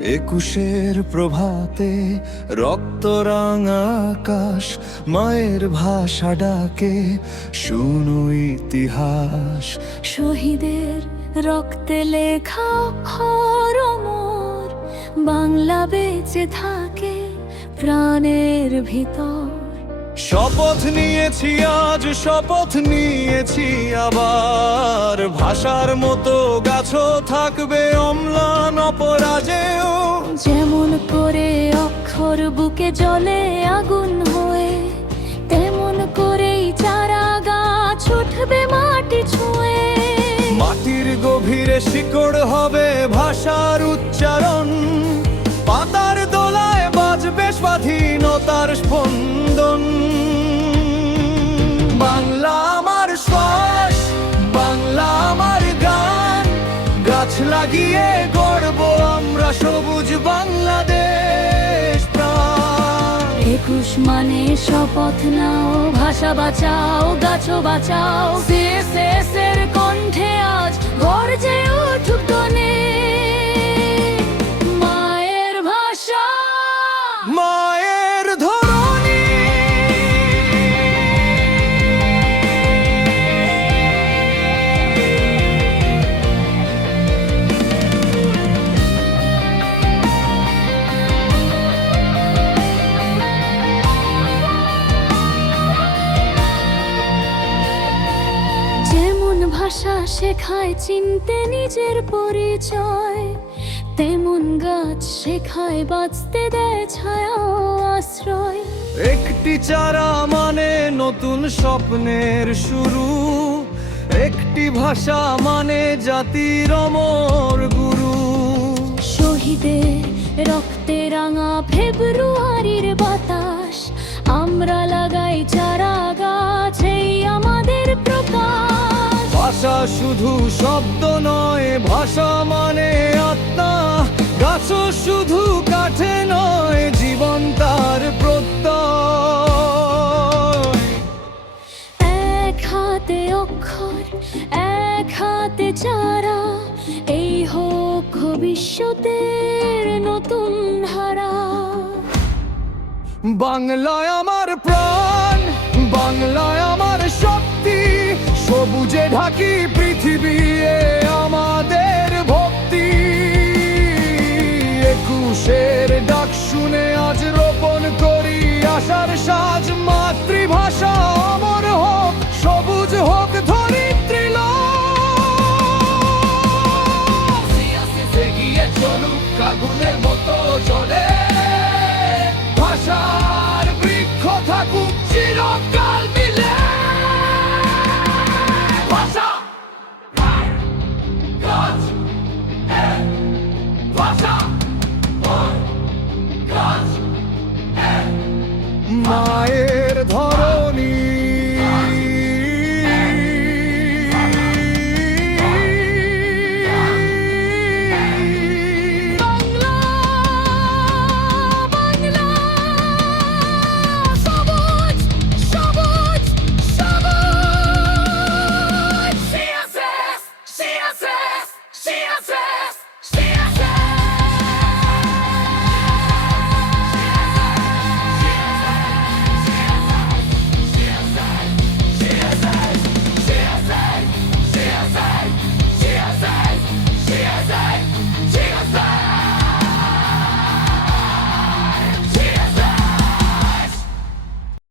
একুশের প্রভাতে রক্তরাঙা আকাশ মায়ের ভাষা ডাকে, শুনো ইতিহাস। শহীদের রক্তে লেখা অক্ষর অমর, বাংলা বেঁচে থাকে প্রাণের ভিতর। শপথ নিয়েছি আজ, শপথ নিয়েছি আবার, ভাষার মতো গাছও থাকবে অম্লান অপরাজেও। যেমন করে অক্ষর বুকে জ্বলে আগুন হয়ে, তেমন করেই চারা গাছ উঠবে মাটি ছুঁয়ে। মাটির গভীরে শিকড় হবে ভাষার উচ্চারণ, পাতার দোলায় বাজবে স্বাধীনতার স্পন্দন। বাংলা আমার শ্বাস, বাংলা আমার গান, গাছ লাগিয়ে গড়ব আমরা সবুজ বাংলাদেশ প্রাণ। 21 মানে শপথ নাও, ভাষা বাঁচাও, গাছও বাঁচাও। সিএসএসের কণ্ঠে আজ গর্জে উঠুক গনে, মায়ের ভাষা, মায়ের ধরনী। যেমন ভাষা শেখায় চিনতে নিজের পরিচয়, তেমন গাছ শেখায় বাঁচতে দেয় ছায়া ও আশ্রয়। একটি চারা মানে নতুন স্বপ্নের শুরু, একটি ভাষা মানে জাতির অমর গুরু। শহীদের রক্তে রাঙা ফেব্রুয়ারির বাতাস, আমরা লাগাই চারা গাছ, এই আমাদের প্রকাশ। ভাষা শুধু শব্দ নয়, ভাষা মানে আত্মা, গাছও শুধু কাঠে নয়, জীবন তার প্রত্যয়। এক হাতে অক্ষর, এক হাতে চারা, এই হোক ভবিষ্যতের নতুন ধারা। বাংলায় আমার প্রাণ, বাংলায় আমার শক্তি, সবুজে ঢাকি পৃথিবী এ আমাদের ভক্তি। 21-এর ডাক শুনে আজ রোপণ করি আশার সাজ, মাতৃভাষা অমর হোক, সবুজ হোক ধরিত্রী লোক। এগিয়ে চলুক আগুনের মতো জ্বলে, ভাষার বৃক্ষ থাকুক চিরকাল।